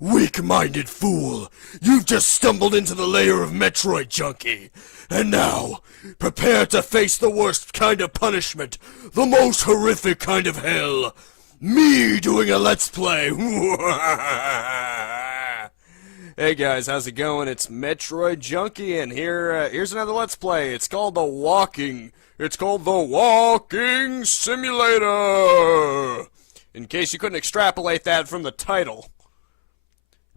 Weak-minded fool! You've just stumbled into the lair of Metroid Junkie! And now, prepare to face the worst kind of punishment, the most horrific kind of hell! Me doing a Let's Play! Hey guys, how's it going? It's Metroid Junkie, and here's another Let's Play. It's called The Walking Simulator! In case you couldn't extrapolate that from the title.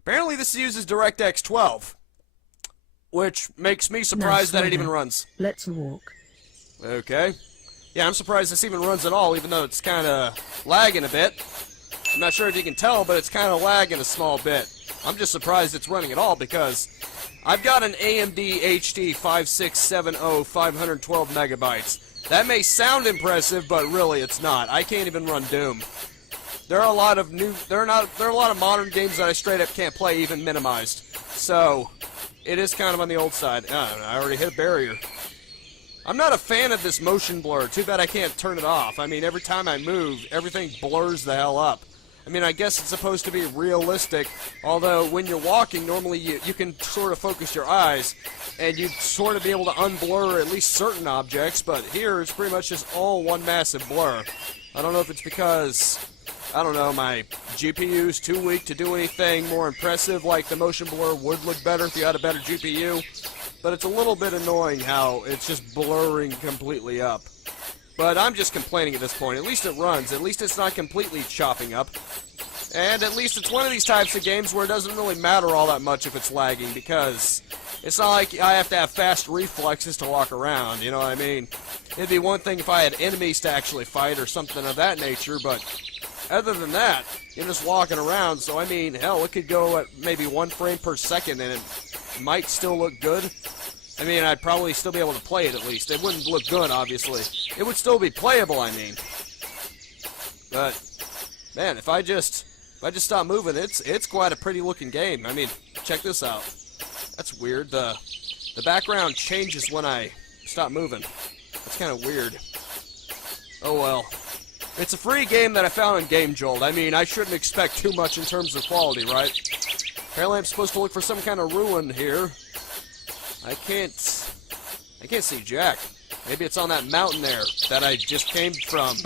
Apparently this uses DirectX 12, which makes me surprised that it even runs. Let's walk. Okay. Yeah, I'm surprised this even runs at all, even though it's kind of lagging a bit. I'm not sure if you can tell, but it's kind of lagging a small bit. I'm just surprised it's running at all because I've got an AMD HD 5670 512 megabytes. That may sound impressive, but really it's not. I can't even run Doom. There are a lot of modern games that I straight up can't play even minimized. So it is kind of on the old side. I don't know, I already hit a barrier. I'm not a fan of this motion blur. Too bad I can't turn it off. I mean, every time I move, everything blurs the hell up. I mean, I guess it's supposed to be realistic, although when you're walking, normally you can sort of focus your eyes, and you'd sort of be able to unblur at least certain objects, but here it's pretty much just all one massive blur. I don't know if it's because, I don't know, my GPU's too weak to do anything more impressive, like the motion blur would look better if you had a better GPU, but it's a little bit annoying how it's just blurring completely up. But I'm just complaining at this point. At least it runs. At least it's not completely chopping up. And at least it's one of these types of games where it doesn't really matter all that much if it's lagging, because it's not like I have to have fast reflexes to walk around, you know what I mean? It'd be one thing if I had enemies to actually fight or something of that nature, but other than that, you're just walking around, so I mean, hell, it could go at maybe 1 frame per second and it might still look good. I mean, I'd probably still be able to play it at least. It wouldn't look good, obviously. It would still be playable, I mean. But, man, if I just stop moving, it's quite a pretty looking game. I mean, check this out. That's weird. The background changes when I stop moving. That's kind of weird. Oh well. It's a free game that I found in Gamejolt. I mean, I shouldn't expect too much in terms of quality, right? Apparently I'm supposed to look for some kind of ruin here. I can't see jack. Maybe it's on that mountain there that I just came from,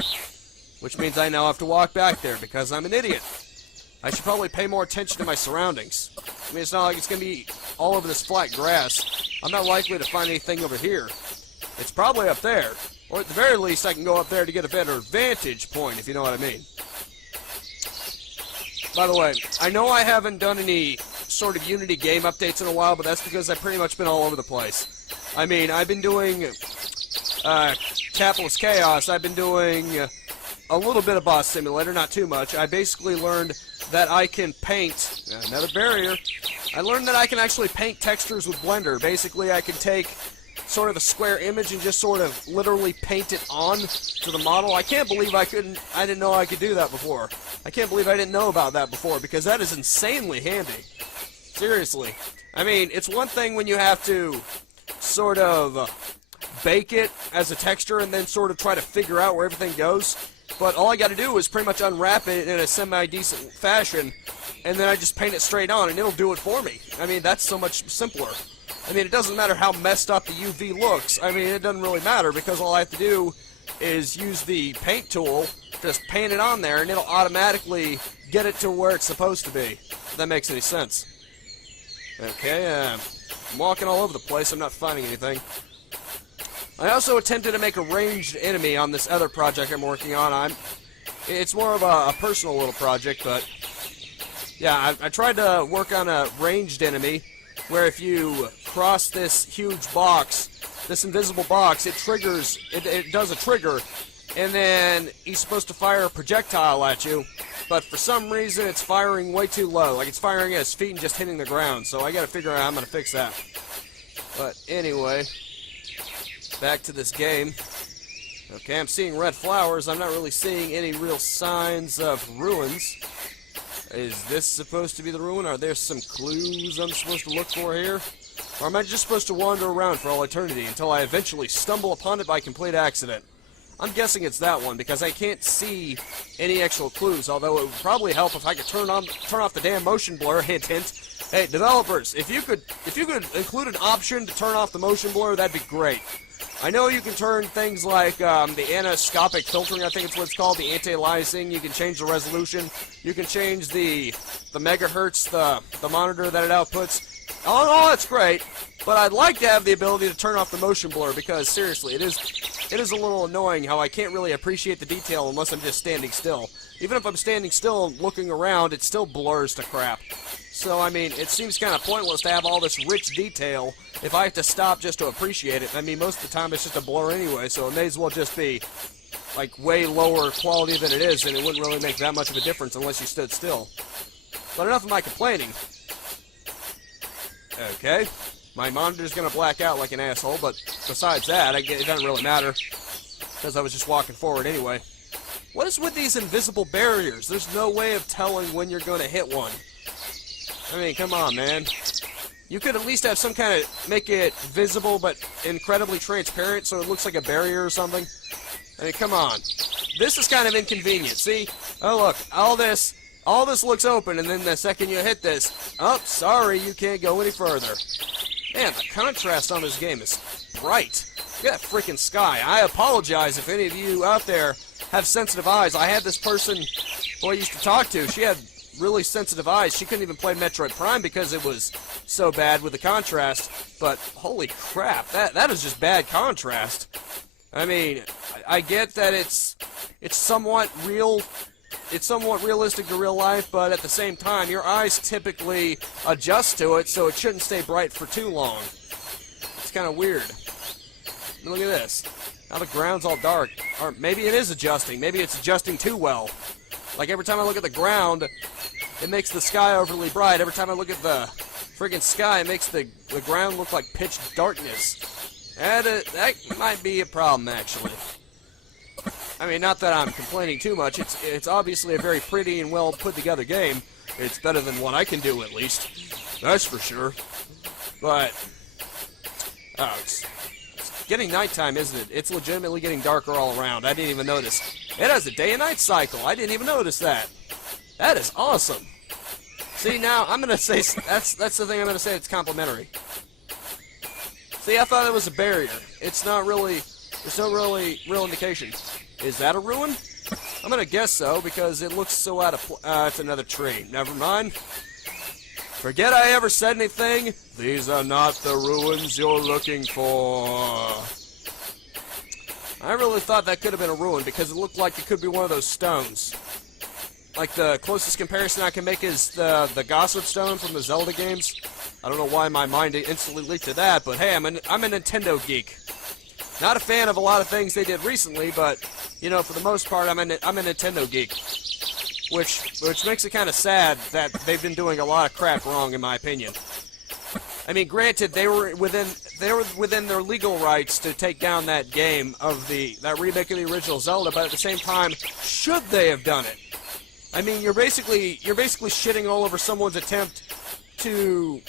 which means I now have to walk back there because I'm an idiot. I should probably pay more attention to my surroundings. I mean, it's not like it's going to be all over this flat grass. I'm not likely to find anything over here. It's probably up there, or at the very least I can go up there to get a better vantage point, if you know what I mean. By the way, I know I haven't done any sort of Unity game updates in a while, but that's because I've pretty much been all over the place. I mean, I've been doing Capitalist Chaos, I've been doing a little bit of Boss Simulator, not too much. I basically learned that I can paint, another barrier, I learned that I can actually paint textures with Blender. Basically, I can take sort of a square image and just sort of literally paint it on to the model. I can't believe I didn't know I could do that before. I can't believe I didn't know about that before, because that is insanely handy. Seriously. I mean, it's one thing when you have to sort of bake it as a texture and then sort of try to figure out where everything goes, but all I gotta do is pretty much unwrap it in a semi-decent fashion, and then I just paint it straight on and it'll do it for me. I mean, that's so much simpler. I mean, it doesn't matter how messed up the UV looks. I mean, it doesn't really matter, because all I have to do is use the paint tool, just paint it on there, and it'll automatically get it to where it's supposed to be. If that makes any sense. Okay, I'm walking all over the place. I'm not finding anything. I also attempted to make a ranged enemy on this other project I'm working on. It's more of a personal little project, but yeah, I tried to work on a ranged enemy where if you cross this huge box, this invisible box, it triggers, it does a trigger, and then he's supposed to fire a projectile at you, but for some reason it's firing way too low, like it's firing at his feet and just hitting the ground, so I gotta figure out how I'm gonna fix that. But anyway, back to this game. Okay, I'm seeing red flowers. I'm not really seeing any real signs of ruins. Is this supposed to be the ruin? Are there some clues I'm supposed to look for here? Or am I just supposed to wander around for all eternity until I eventually stumble upon it by complete accident? I'm guessing it's that one because I can't see any actual clues, although it would probably help if I could turn off the damn motion blur. Hint, hint. Hey, developers, if you could include an option to turn off the motion blur, that'd be great. I know you can turn things like the aniscopic filtering, I think it's what it's called, the anti-aliasing. You can change the resolution. You can change the megahertz, the monitor that it outputs. All that's great, but I'd like to have the ability to turn off the motion blur because seriously, it is a little annoying how I can't really appreciate the detail unless I'm just standing still. Even if I'm standing still and looking around, it still blurs to crap. So, I mean, it seems kind of pointless to have all this rich detail if I have to stop just to appreciate it. I mean, most of the time it's just a blur anyway, so it may as well just be, like, way lower quality than it is, and it wouldn't really make that much of a difference unless you stood still. But enough of my complaining. Okay, my monitor's gonna black out like an asshole, but besides that, it doesn't really matter, because I was just walking forward anyway. What is with these invisible barriers? There's no way of telling when you're gonna hit one. I mean, come on, man. You could at least have some kind of, make it visible, but incredibly transparent, so it looks like a barrier or something. I mean, come on. This is kind of inconvenient, see? Oh, look, all this looks open, and then the second you hit this, oh, sorry, you can't go any further. Man, the contrast on this game is bright. Look at that freaking sky. I apologize if any of you out there have sensitive eyes. I had this person who I used to talk to. She had really sensitive eyes. She couldn't even play Metroid Prime because it was so bad with the contrast. But holy crap, that is just bad contrast. I mean, I get that it's somewhat real. It's somewhat realistic to real life, but at the same time, your eyes typically adjust to it, so it shouldn't stay bright for too long. It's kind of weird. Look at this. Now the ground's all dark. Or maybe it is adjusting. Maybe it's adjusting too well. Like every time I look at the ground, it makes the sky overly bright. Every time I look at the friggin' sky, it makes the ground look like pitch darkness. That might be a problem, actually. I mean, not that I'm complaining too much. It's obviously a very pretty and well put together game. It's better than what I can do, at least. That's for sure. But it's getting nighttime, isn't it? It's legitimately getting darker all around. I didn't even notice. It has a day and night cycle. I didn't even notice that. That is awesome. See, now I'm gonna say that's the thing I'm gonna say. It's complimentary. See, I thought it was a barrier. It's not really. There's no real indication. Is that a ruin? I'm gonna guess so because it looks so out of. It's another tree. Never mind. Forget I ever said anything. These are not the ruins you're looking for. I really thought that could have been a ruin because it looked like it could be one of those stones. Like the closest comparison I can make is the Gossip Stone from the Zelda games. I don't know why my mind instantly leaped to that, but hey, I'm a Nintendo geek. Not a fan of a lot of things they did recently, but you know, for the most part, I'm a Nintendo geek. Which makes it kind of sad that they've been doing a lot of crap wrong, in my opinion. I mean, granted, they were within their legal rights to take down that game of that remake of the original Zelda, but at the same time, should they have done it? I mean, you're basically shitting all over someone's attempt to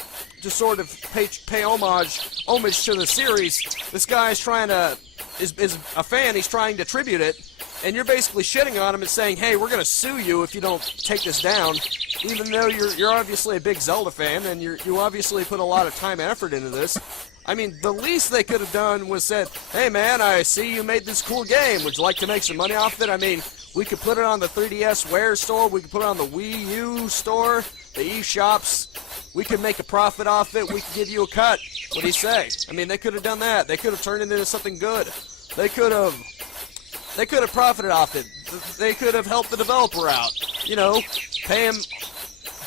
sort of pay homage to the series. This guy is a fan. He's trying to tribute it. And you're basically shitting on him and saying, hey, we're going to sue you if you don't take this down, even though you're obviously a big Zelda fan, and you obviously put a lot of time and effort into this. I mean, the least they could have done was said, hey, man, I see you made this cool game. Would you like to make some money off it? I mean, we could put it on the 3DSware store. We could put it on the Wii U store, the eShops. We could make a profit off it. We could give you a cut. What do you say? I mean, they could have done that. They could have turned it into something good. They could have profited off it. They could have helped the developer out. You know, pay him,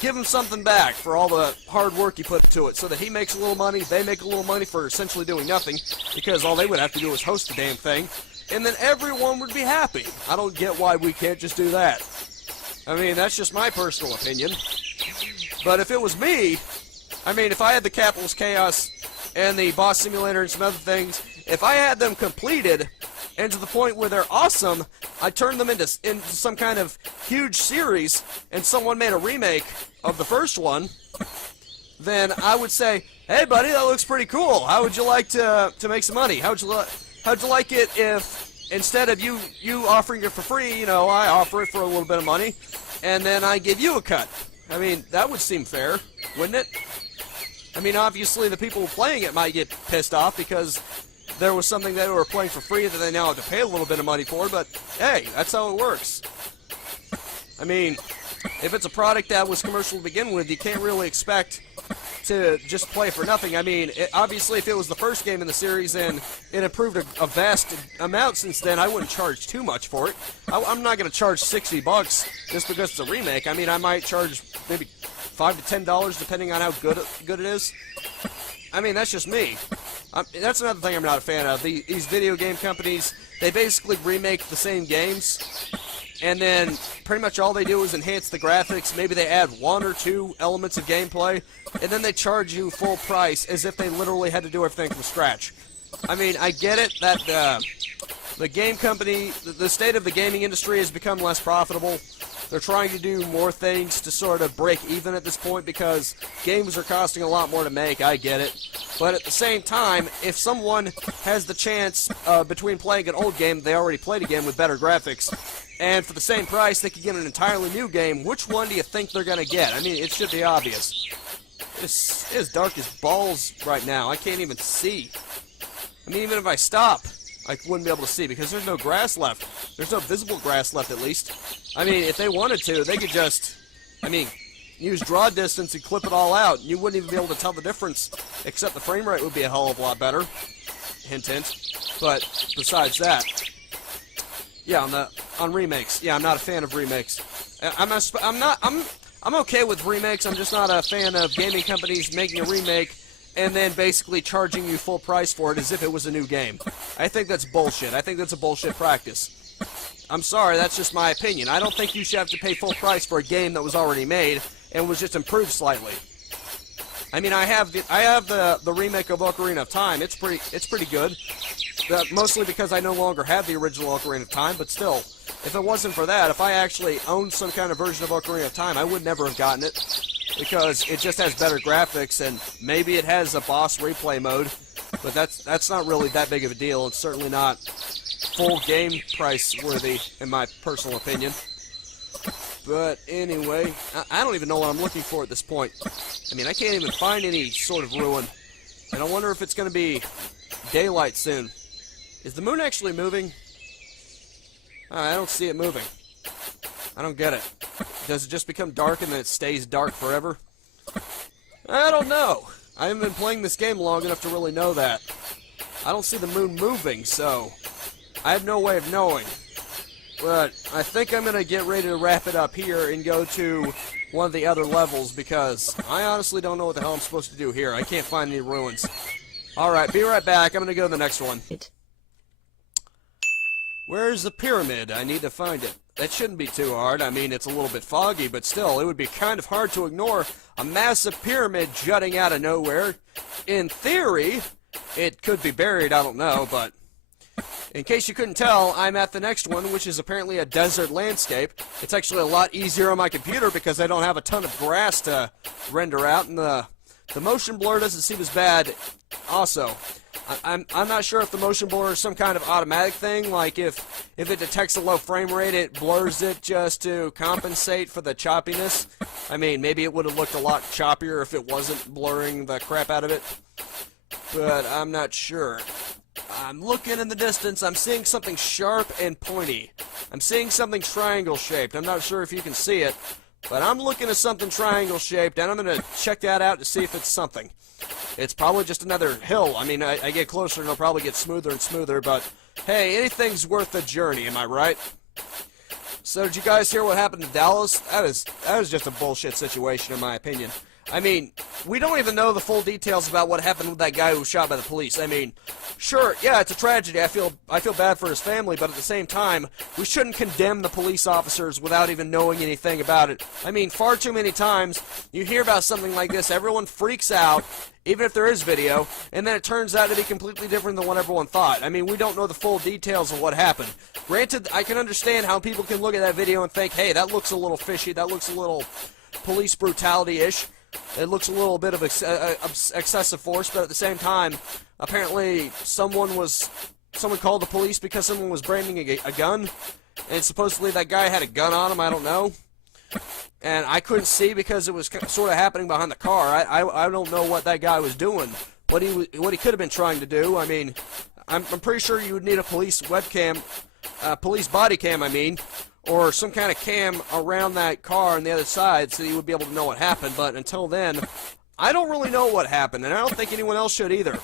give him something back for all the hard work he put to it so that he makes a little money, they make a little money for essentially doing nothing, because all they would have to do is host the damn thing, and then everyone would be happy. I don't get why we can't just do that. I mean, that's just my personal opinion. But if it was me, I mean, if I had the Capitalist Chaos and the Boss Simulator and some other things, if I had them completed, and to the point where they're awesome, I turned them into some kind of huge series, and someone made a remake of the first one, then I would say, hey buddy, that looks pretty cool. How would you like to make some money? How'd you like it if instead of you offering it for free, you know, I offer it for a little bit of money, and then I give you a cut. I mean, that would seem fair, wouldn't it? I mean, obviously the people playing it might get pissed off because there was something that they were playing for free that they now have to pay a little bit of money for, but hey, that's how it works. I mean, if it's a product that was commercial to begin with, you can't really expect to just play for nothing. I mean, obviously if it was the first game in the series and it improved a vast amount since then, I wouldn't charge too much for it. I'm not going to charge $60 just because it's a remake. I mean, I might charge maybe $5 to $10 depending on how good it is. I mean, that's just me. That's another thing I'm not a fan of. These video game companies, they basically remake the same games, and then pretty much all they do is enhance the graphics. Maybe they add 1 or 2 elements of gameplay, and then they charge you full price as if they literally had to do everything from scratch. I mean, I get it that the game company, the state of the gaming industry has become less profitable. They're trying to do more things to sort of break even at this point because games are costing a lot more to make. I get it. But at the same time, if someone has the chance between playing an old game they already played again with better graphics, and for the same price they could get an entirely new game, which one do you think they're going to get? I mean, it should be obvious. It's as dark as balls right now. I can't even see. I mean, even if I stop, I wouldn't be able to see because there's no grass left. There's no visible grass left, at least. I mean, if they wanted to, they could just, I mean, use draw distance and clip it all out. You wouldn't even be able to tell the difference, except the frame rate would be a hell of a lot better. Hint, hint. But besides that, yeah, on remakes. Yeah, I'm not a fan of remakes. I'm okay with remakes. I'm just not a fan of gaming companies making a remake and then basically charging you full price for it as if it was a new game. I think that's bullshit. I think that's a bullshit practice. I'm sorry, that's just my opinion. I don't think you should have to pay full price for a game that was already made and was just improved slightly. I mean, I have the remake of Ocarina of Time. It's pretty good. Mostly because I no longer have the original Ocarina of Time, but still, if it wasn't for that, if I actually owned some kind of version of Ocarina of Time, I would never have gotten it because it just has better graphics and maybe it has a boss replay mode, but that's not really that big of a deal. It's certainly not full game price worthy in my personal opinion. But anyway, I don't even know what I'm looking for at this point. I mean, I can't even find any sort of ruin, and I wonder if it's going to be daylight soon. Is the moon actually moving? I don't see it moving. I don't get it. Does it just become dark and then it stays dark forever? I don't know. I haven't been playing this game long enough to really know that. I don't see the moon moving, so I have no way of knowing. But I think I'm going to get ready to wrap it up here and go to one of the other levels because I honestly don't know what the hell I'm supposed to do here. I can't find any ruins. Alright, be right back. I'm going to go to the next one. Where's the pyramid? I need to find it. That shouldn't be too hard. I mean, it's a little bit foggy, but still, it would be kind of hard to ignore a massive pyramid jutting out of nowhere. In theory, it could be buried, I don't know, but in case you couldn't tell, I'm at the next one, which is apparently a desert landscape. It's actually a lot easier on my computer because I don't have a ton of grass to render out, and the motion blur doesn't seem as bad. Also, I'm not sure if the motion blur is some kind of automatic thing, like if it detects a low frame rate, it blurs it just to compensate for the choppiness. I mean, maybe it would have looked a lot choppier if it wasn't blurring the crap out of it, but I'm not sure. I'm looking in the distance, I'm seeing something sharp and pointy. I'm seeing something triangle-shaped. I'm not sure if you can see it, but I'm looking at something triangle-shaped, and I'm going to check that out to see if it's something. It's probably just another hill. I mean, I get closer and it'll probably get smoother and smoother, but hey, anything's worth a journey, am I right? So did you guys hear what happened to Dallas? That is just a bullshit situation in my opinion. I mean, we don't even know the full details about what happened with that guy who was shot by the police. I mean, sure, yeah, it's a tragedy. I feel bad for his family, but at the same time, we shouldn't condemn the police officers without even knowing anything about it. I mean, far too many times, you hear about something like this, everyone freaks out, even if there is video, and then it turns out to be completely different than what everyone thought. I mean, we don't know the full details of what happened. Granted, I can understand how people can look at that video and think, hey, that looks a little fishy, that looks a little police brutality-ish. It looks a little bit of excessive force, but at the same time, apparently someone was someone called the police because someone was bringing a gun, and supposedly that guy had a gun on him, I don't know. And I couldn't see because it was sort of happening behind the car. I don't know what that guy was doing, what he could have been trying to do. I mean, I'm pretty sure you would need a police webcam, police body cam, I mean, or some kind of cam around that car on the other side so you would be able to know what happened. But until then, I don't really know what happened, and I don't think anyone else should either.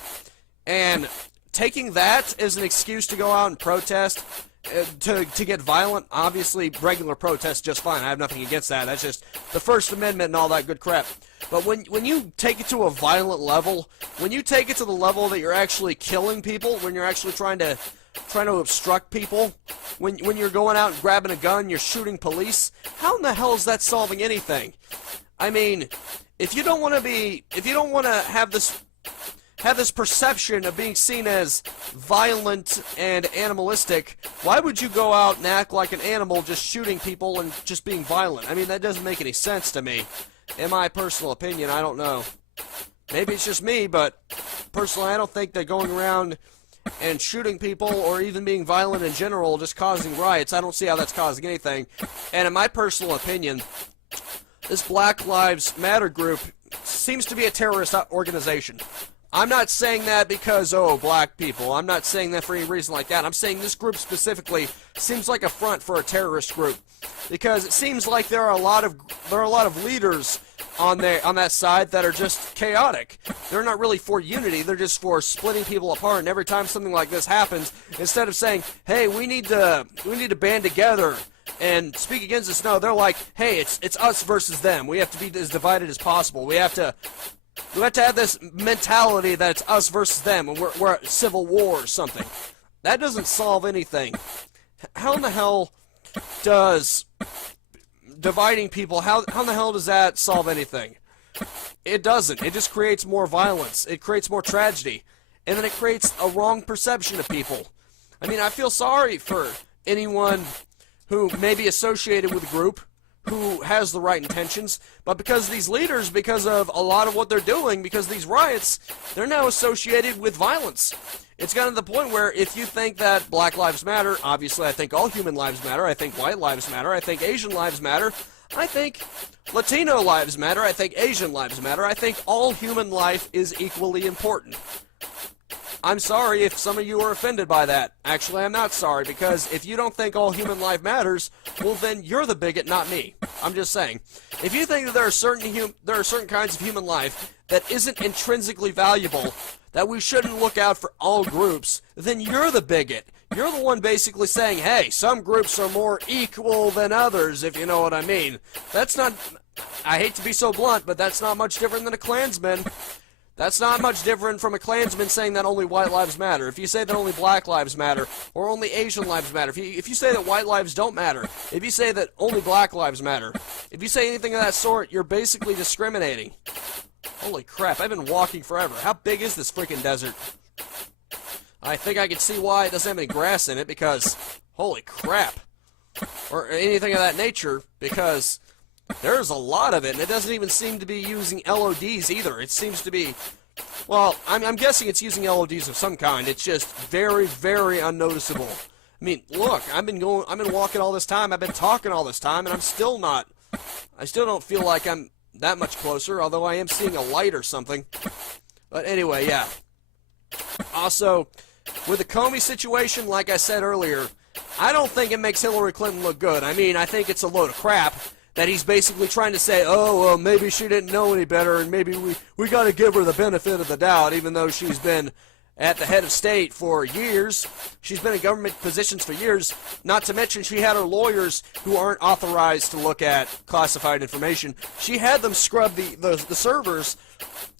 And taking that as an excuse to go out and protest, to get violent, obviously regular protest just fine. I have nothing against that. That's just the First Amendment and all that good crap. But when you take it to a violent level, when you take it to the level that you're actually killing people, when you're actually trying to obstruct people, when you're going out and grabbing a gun, you're shooting police, how in the hell is that solving anything? I mean, if you don't want to have this perception of being seen as violent and animalistic, why would you go out and act like an animal just shooting people and just being violent? I mean, that doesn't make any sense to me. In my personal opinion, I don't know. Maybe it's just me, but personally, I don't think that going around and shooting people or even being violent in general, just causing riots, I don't see how that's causing anything. And in my personal opinion, this Black Lives Matter group seems to be a terrorist organization. I'm not saying that because, oh, black people. I'm not saying that for any reason like that. I'm saying this group specifically seems like a front for a terrorist group, because it seems like there are a lot of leaders on that side that are just chaotic. They're not really for unity. They're just for splitting people apart. And every time something like this happens, instead of saying, "Hey, we need to band together and speak against this," no, they're like, "Hey, it's us versus them. We have to be as divided as possible. We have to have this mentality that it's us versus them, and we're at civil war or something." That doesn't solve anything. How in the hell does dividing people, how in the hell does that solve anything? It doesn't. It just creates more violence. It creates more tragedy. And then it creates a wrong perception of people. I mean, I feel sorry for anyone who may be associated with a group who has the right intentions, but because these leaders, because of a lot of what they're doing, because of these riots, they're now associated with violence. It's gotten to the point where if you think that Black Lives Matter, obviously I think all human lives matter, I think white lives matter, I think Asian lives matter, I think Latino lives matter, I think Asian lives matter, I think all human life is equally important. I'm sorry if some of you are offended by that. Actually, I'm not sorry, because if you don't think all human life matters, well then you're the bigot, not me. I'm just saying. If you think that there are certain kinds of human life that isn't intrinsically valuable, that we shouldn't look out for all groups, then you're the bigot. You're the one basically saying, hey, some groups are more equal than others, if you know what I mean. That's not, I hate to be so blunt, but that's not much different than a Klansman. That's not much different from a Klansman saying that only white lives matter. If you say that only black lives matter, or only Asian lives matter, if you say that white lives don't matter, if you say that only black lives matter, if you say anything of that sort, you're basically discriminating. Holy crap, I've been walking forever. How big is this freaking desert? I think I can see why it doesn't have any grass in it, because, holy crap. Or anything of that nature, because there's a lot of it, and it doesn't even seem to be using LODs either. It seems to be, well, I'm guessing it's using LODs of some kind. It's just very, very unnoticeable. I mean, look, I've been walking all this time, I've been talking all this time, and I still don't feel like I'm that much closer, although I am seeing a light or something. But anyway, yeah. Also, with the Comey situation, like I said earlier, I don't think it makes Hillary Clinton look good. I mean, I think it's a load of crap that he's basically trying to say, oh, well, maybe she didn't know any better, and maybe we got to give her the benefit of the doubt, even though she's been at the head of state for years. She's been in government positions for years, not to mention she had her lawyers who aren't authorized to look at classified information. She had them scrub the servers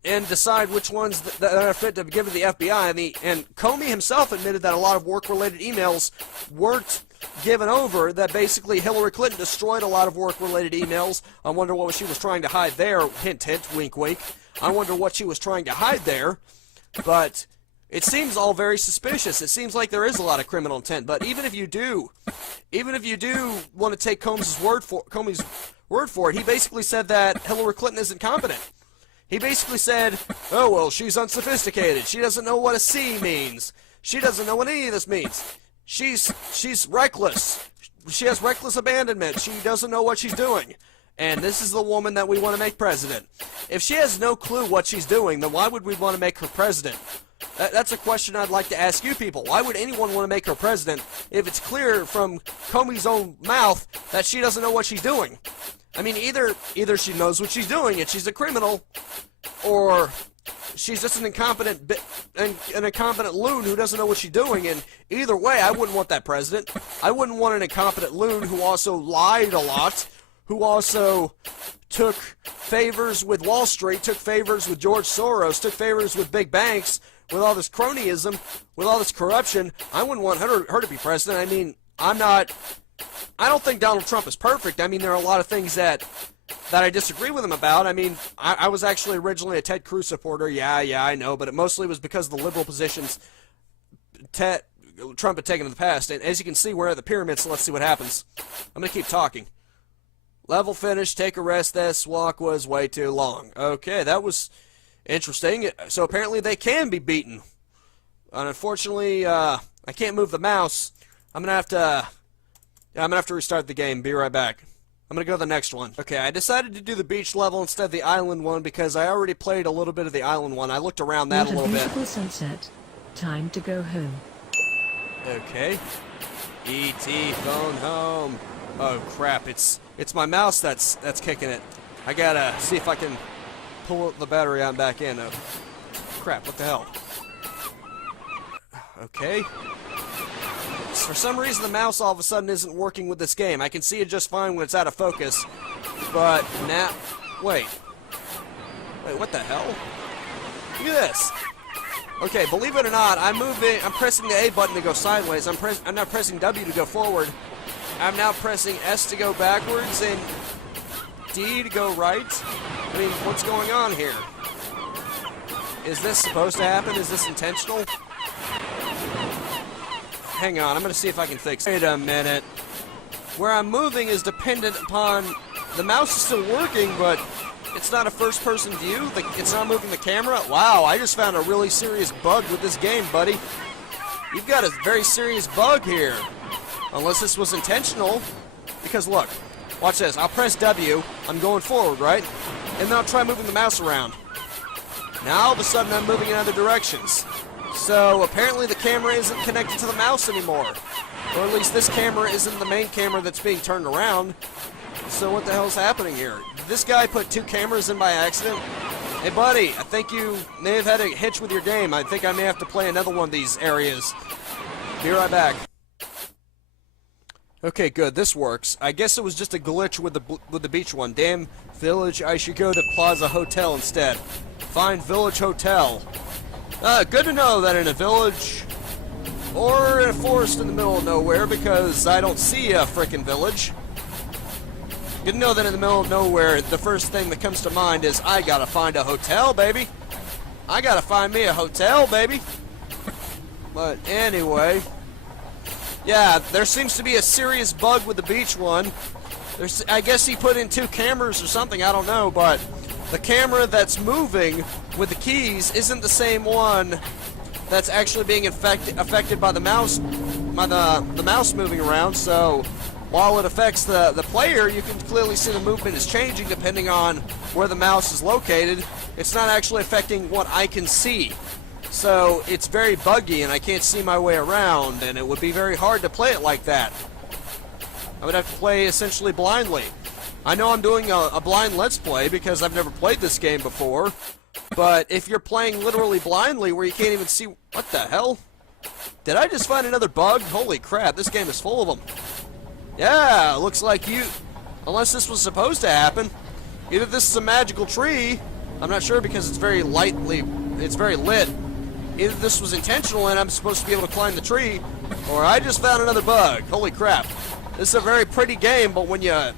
and decide which ones that are fit to be given to the FBI. And Comey himself admitted that a lot of work-related emails weren't given over, that basically Hillary Clinton destroyed a lot of work-related emails. I wonder what she was trying to hide there. Hint, hint, wink, wink. I wonder what she was trying to hide there. But it seems all very suspicious. It seems like there is a lot of criminal intent. But even if you do want to take Comey's word for it, he basically said that Hillary Clinton isn't competent. He basically said, oh, well, she's unsophisticated. She doesn't know what a C means. She doesn't know what any of this means. She's reckless. She has reckless abandonment. She doesn't know what she's doing. And this is the woman that we want to make president. If she has no clue what she's doing, then why would we want to make her president? That's a question I'd like to ask you people. Why would anyone want to make her president if it's clear from Comey's own mouth that she doesn't know what she's doing? I mean, either she knows what she's doing and she's a criminal, or she's just an incompetent loon who doesn't know what she's doing. And either way, I wouldn't want that president. I wouldn't want an incompetent loon who also lied a lot, who also took favors with Wall Street, took favors with George Soros, took favors with big banks, with all this cronyism, with all this corruption. I wouldn't want her to be president. I mean, I don't think Donald Trump is perfect. I mean, there are a lot of things that I disagree with him about. I mean, I was actually originally a Ted Cruz supporter. Yeah, I know, but it mostly was because of the liberal positions Trump had taken in the past. And as you can see, we're at the pyramid, so let's see what happens. I'm going to keep talking. Level finish, take a rest. This walk was way too long. Okay, that was interesting. So apparently they can be beaten. And unfortunately, I can't move the mouse. I'm gonna have to restart the game. Be right back. I'm gonna go to the next one. Okay, I decided to do the beach level instead of the island one because I already played a little bit of the island one. I looked around that a little bit. Beautiful sunset. Time to go home. Okay. E.T. phone home. Oh crap! It's my mouse that's kicking it. I gotta see if I can pull the battery out and back in. Oh, crap! What the hell? Okay. For some reason, the mouse all of a sudden isn't working with this game. I can see it just fine when it's out of focus, but now, wait, what the hell? Look at this. Okay, believe it or not, I'm pressing the A button to go sideways. I'm not pressing W to go forward. I'm now pressing S to go backwards and D to go right. I mean, what's going on here? Is this supposed to happen? Is this intentional? Hang on, I'm going to see if I can fix it. Wait a minute. Where I'm moving is dependent upon... The mouse is still working, but it's not a first-person view. It's not moving the camera. Wow, I just found a really serious bug with this game, buddy. You've got a very serious bug here. Unless this was intentional. Because look, watch this. I'll press W. I'm going forward, right? And then I'll try moving the mouse around. Now all of a sudden I'm moving in other directions. So apparently the camera isn't connected to the mouse anymore. Or at least this camera isn't the main camera that's being turned around. So what the hell's happening here? Did this guy put two cameras in by accident? Hey buddy, I think you may have had a hitch with your game. I think I may have to play another one of these areas. Be right back. Okay, good. This works. I guess it was just a glitch with the beach one. Damn village, I should go to Plaza Hotel instead. Find Village Hotel. Good to know that in a village or in a forest in the middle of nowhere, because I don't see a frickin' village. Good to know that in the middle of nowhere, the first thing that comes to mind is I gotta find a hotel, baby. I gotta find me a hotel, baby. But anyway, yeah, there seems to be a serious bug with the beach one. I guess he put in two cameras or something, I don't know, but the camera that's moving with the keys isn't the same one that's actually being affected by the mouse, the mouse moving around. So while it affects the player, you can clearly see the movement is changing depending on where the mouse is located. It's not actually affecting what I can see. So it's very buggy and I can't see my way around, and it would be very hard to play it like that. I would have to play essentially blindly. I know I'm doing a blind Let's Play because I've never played this game before, but if you're playing literally blindly where you can't even see... What the hell? Did I just find another bug? Holy crap, this game is full of them. Yeah, looks like you... Unless this was supposed to happen. Either this is a magical tree, I'm not sure because it's very lightly... It's very lit. Either this was intentional and I'm supposed to be able to climb the tree, or I just found another bug. Holy crap. This is a very pretty game, but when you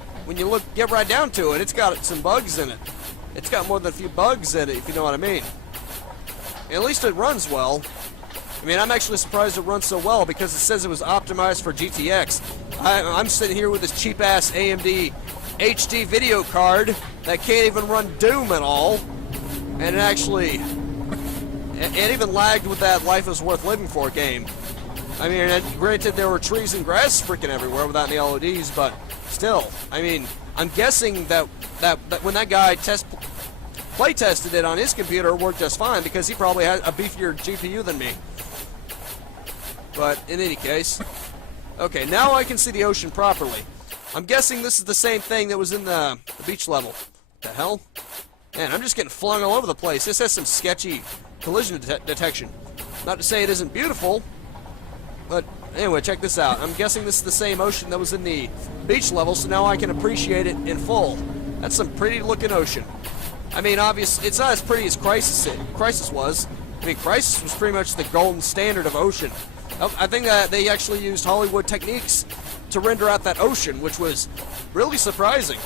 get right down to it, it's got some bugs in it. It's got more than a few bugs in it, if you know what I mean. And at least it runs well. I mean, I'm actually surprised it runs so well because it says it was optimized for GTX. I'm sitting here with this cheap-ass AMD HD video card that can't even run Doom at all. And it It even lagged with that Life is Worth Living For game. I mean, granted there were trees and grass freaking everywhere without any LEDs, but still, I mean, I'm guessing that when that guy play tested it on his computer, it worked just fine because he probably had a beefier GPU than me. But in any case, okay, now I can see the ocean properly. I'm guessing this is the same thing that was in the beach level. What the hell? Man, I'm just getting flung all over the place. This has some sketchy collision detection. Not to say it isn't beautiful, but anyway, check this out. I'm guessing this is the same ocean that was in the beach level, so now I can appreciate it in full. That's some pretty looking ocean. I mean, obviously, it's not as pretty as Crisis was. I mean, Crisis was pretty much the golden standard of ocean. I think that they actually used Hollywood techniques to render out that ocean, which was really surprising.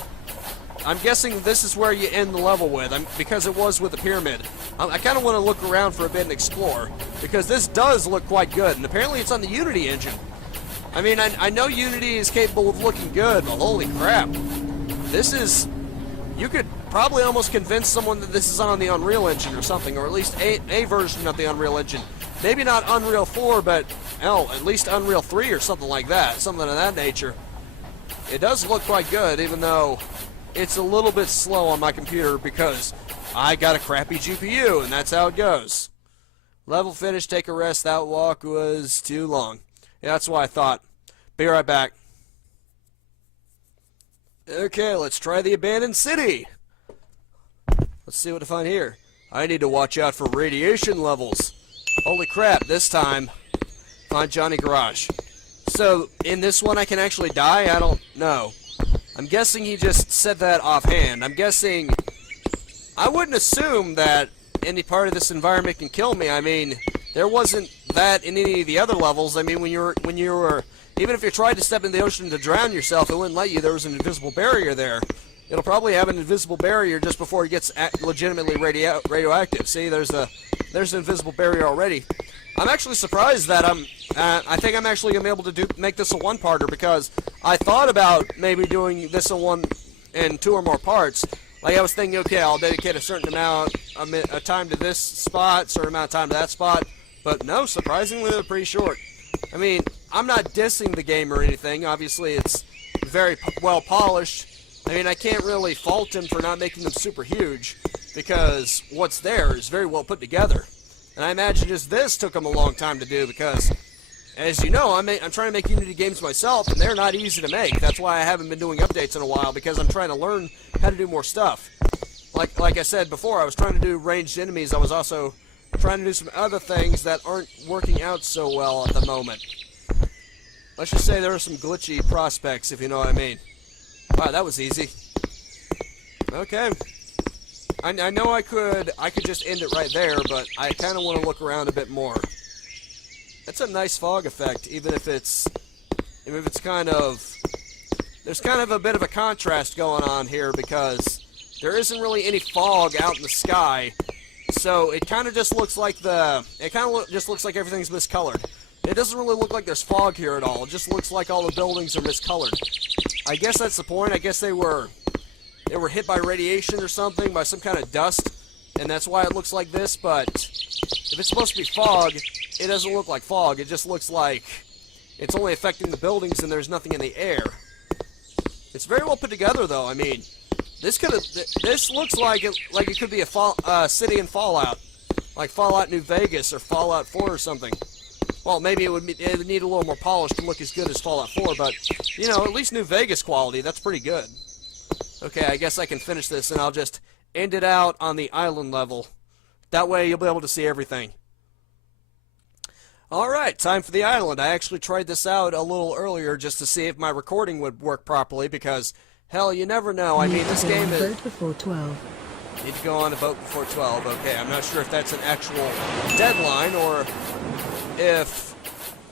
I'm guessing this is where you end the level with, because it was with the pyramid. I kind of want to look around for a bit and explore, because this does look quite good, and apparently it's on the Unity engine. I mean, I know Unity is capable of looking good, but holy crap. This is... You could probably almost convince someone that this is on the Unreal Engine or something, or at least a version of the Unreal Engine. Maybe not Unreal 4, but, hell, at least Unreal 3 or something like that, something of that nature. It does look quite good, even though it's a little bit slow on my computer because I got a crappy GPU, and that's how it goes. Level finished, take a rest. That walk was too long. Yeah, that's what I thought. Be right back. Okay, let's try the abandoned city. Let's see what to find here. I need to watch out for radiation levels. Holy crap, this time, find Johnny Garage. So, in this one I can actually die? I don't know. I'm guessing he just said that offhand. I'm guessing... I wouldn't assume that any part of this environment can kill me. I mean, there wasn't that in any of the other levels. I mean, when you were... Even if you tried to step in the ocean to drown yourself, it wouldn't let you. There was an invisible barrier there. It'll probably have an invisible barrier just before it gets legitimately radioactive. See, there's an invisible barrier already. I'm actually surprised that I think I'm actually gonna be able to make this a one-parter, because I thought about maybe doing this in 2 or more parts. Like I was thinking, okay, I'll dedicate a certain amount of time to this spot, certain amount of time to that spot. But no, surprisingly, they're pretty short. I mean, I'm not dissing the game or anything. Obviously, it's very well polished. I mean, I can't really fault him for not making them super huge, because what's there is very well put together. And I imagine just this took him a long time to do, because, as you know, I'm trying to make Unity games myself, and they're not easy to make. That's why I haven't been doing updates in a while, because I'm trying to learn how to do more stuff. Like I said before, I was trying to do ranged enemies. I was also trying to do some other things that aren't working out so well at the moment. Let's just say there are some glitchy prospects, if you know what I mean. Wow, that was easy. Okay. I know I could just end it right there, but I kind of want to look around a bit more. That's a nice fog effect, even if it's kind of... There's kind of a bit of a contrast going on here, because there isn't really any fog out in the sky, so it kind of just looks like just looks like everything's miscolored. It doesn't really look like there's fog here at all. It just looks like all the buildings are miscolored. I guess that's the point. I guess they were hit by radiation or something, by some kind of dust, and that's why it looks like this. But if it's supposed to be fog, it doesn't look like fog. It just looks like it's only affecting the buildings and there's nothing in the air. It's very well put together, though. I mean, this looks like it could be a city in Fallout, like Fallout New Vegas or Fallout 4 or something. Well, maybe it would need a little more polish to look as good as Fallout 4, but, you know, at least New Vegas quality, that's pretty good. Okay, I guess I can finish this, and I'll just end it out on the island level. That way you'll be able to see everything. Alright, time for the island. I actually tried this out a little earlier just to see if my recording would work properly, because, hell, you never know. I mean, this game is... Vote before 12. Need to go on a vote before 12. Okay, I'm not sure if that's an actual deadline, or if...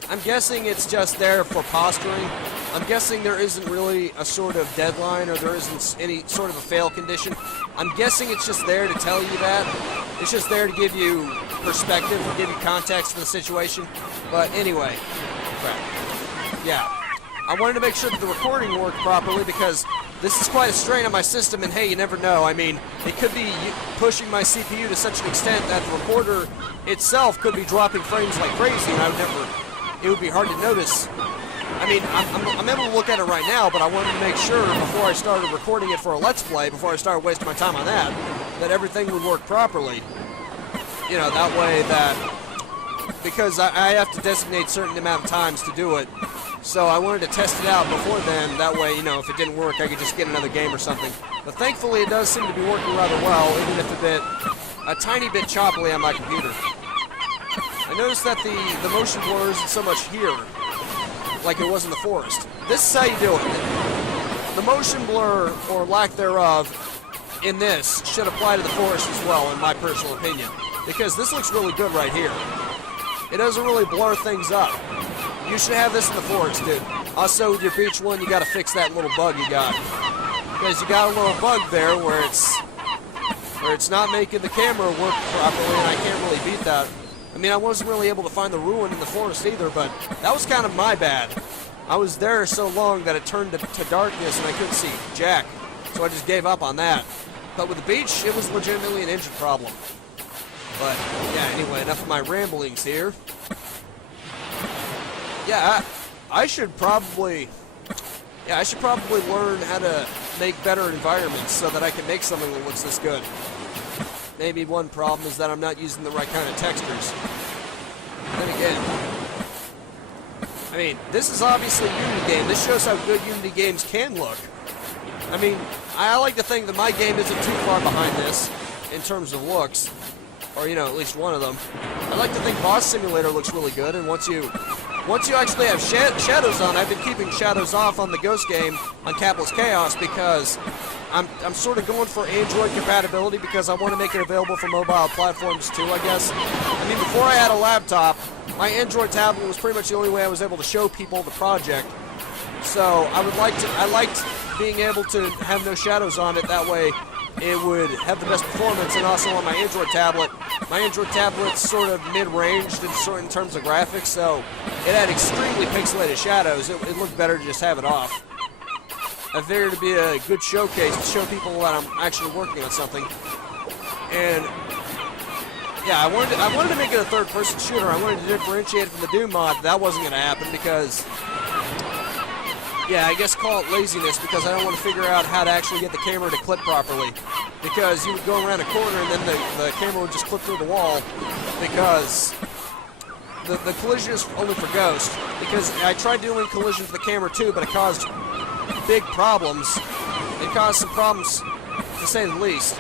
I'm guessing it's just there for posturing. I'm guessing there isn't really a sort of deadline, or there isn't any sort of a fail condition. I'm guessing it's just there to tell you that. It's just there to give you perspective, or give you context to the situation. But anyway, crap. Yeah. I wanted to make sure that the recording worked properly, because this is quite a strain on my system, and hey, you never know. I mean, it could be pushing my CPU to such an extent that the recorder itself could be dropping frames like crazy, and it would be hard to notice. I mean, I'm able to look at it right now, but I wanted to make sure before I started recording it for a Let's Play, before I started wasting my time on that everything would work properly. You know, that way that, because I have to designate certain amount of times to do it, so I wanted to test it out before then, that way, you know, if it didn't work, I could just get another game or something. But thankfully, it does seem to be working rather well, even if a tiny bit choppily on my computer. I noticed that the motion blur isn't so much here, like it was in the forest. This is how you do it. The motion blur, or lack thereof, in this should apply to the forest as well, in my personal opinion. Because this looks really good right here. It doesn't really blur things up. You should have this in the forest, dude. Also, with your beach one, you gotta fix that little bug you got. Because you got a little bug there where it's not making the camera work properly, and I can't really beat that. I mean, I wasn't really able to find the ruin in the forest either, but that was kind of my bad. I was there so long that it turned to darkness and I couldn't see jack, so I just gave up on that. But with the beach, it was legitimately an engine problem. But, yeah, anyway, enough of my ramblings here. Yeah, I should probably learn how to make better environments so that I can make something that looks this good. Maybe one problem is that I'm not using the right kind of textures. Then again, I mean, this is obviously a Unity game. This shows how good Unity games can look. I mean, I like to think that my game isn't too far behind this in terms of looks. Or, you know, at least one of them. I like to think Boss Simulator looks really good, and once you actually have shadows on, I've been keeping shadows off on the Ghost game on Capitalist Chaos because I'm sort of going for Android compatibility because I want to make it available for mobile platforms too, I guess. I mean, before I had a laptop, my Android tablet was pretty much the only way I was able to show people the project. So I liked being able to have no shadows on it, that way it would have the best performance. And also on my Android tablet's sort of mid-ranged in terms of graphics, so it had extremely pixelated shadows. It looked better to just have it off. I figured it'd be a good showcase to show people that I'm actually working on something. And yeah, I wanted to make it a third-person shooter. I wanted to differentiate it from the Doom mod. That wasn't going to happen because, yeah, I guess call it laziness, because I don't want to figure out how to actually get the camera to clip properly. Because you would go around a corner and then the camera would just clip through the wall, because the collision is only for Ghost. Because I tried doing collision for the camera too, but it caused big problems. It caused some problems, to say the least.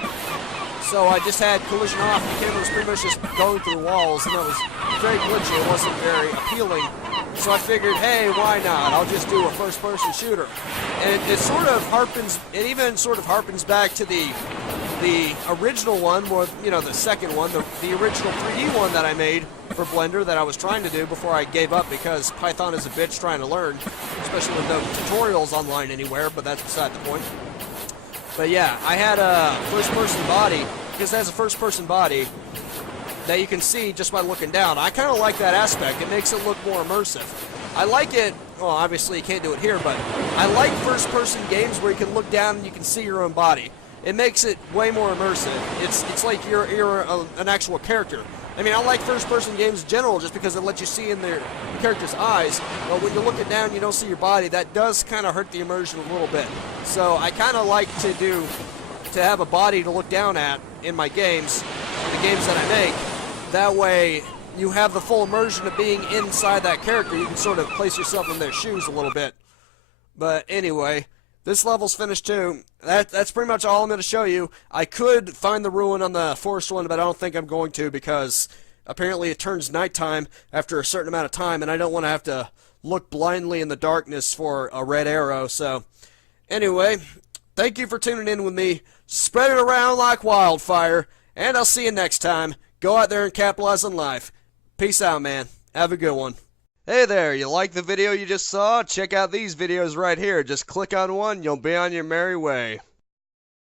So I just had collision off, and the camera was pretty much just going through walls, and that was very glitchy. It wasn't very appealing. So I figured, hey, why not? I'll just do a first-person shooter. And it even sort of harpens back to the original one, or, you know, the second one, the original 3D one that I made for Blender that I was trying to do before I gave up because Python is a bitch trying to learn, especially with no tutorials online anywhere, but that's beside the point. But yeah, I had a first-person body, because it has a first-person body that you can see just by looking down. I kind of like that aspect. It makes it look more immersive. I like it, well, obviously you can't do it here, but I like first-person games where you can look down and you can see your own body. It makes it way more immersive. It's like you're an actual character. I mean, I like first-person games in general just because it lets you see in their character's eyes, but when you're looking down and you don't see your body, that does kind of hurt the immersion a little bit. So I kind of like to have a body to look down at in my games, the games that I make. That way, you have the full immersion of being inside that character. You can sort of place yourself in their shoes a little bit. But anyway, this level's finished too. That's pretty much all I'm going to show you. I could find the ruin on the forest one, but I don't think I'm going to because apparently it turns nighttime after a certain amount of time, and I don't want to have to look blindly in the darkness for a red arrow. So anyway, thank you for tuning in with me. Spread it around like wildfire, and I'll see you next time. Go out there and capitalize on life. Peace out, man. Have a good one. Hey there, you like the video you just saw? Check out these videos right here. Just click on one, you'll be on your merry way.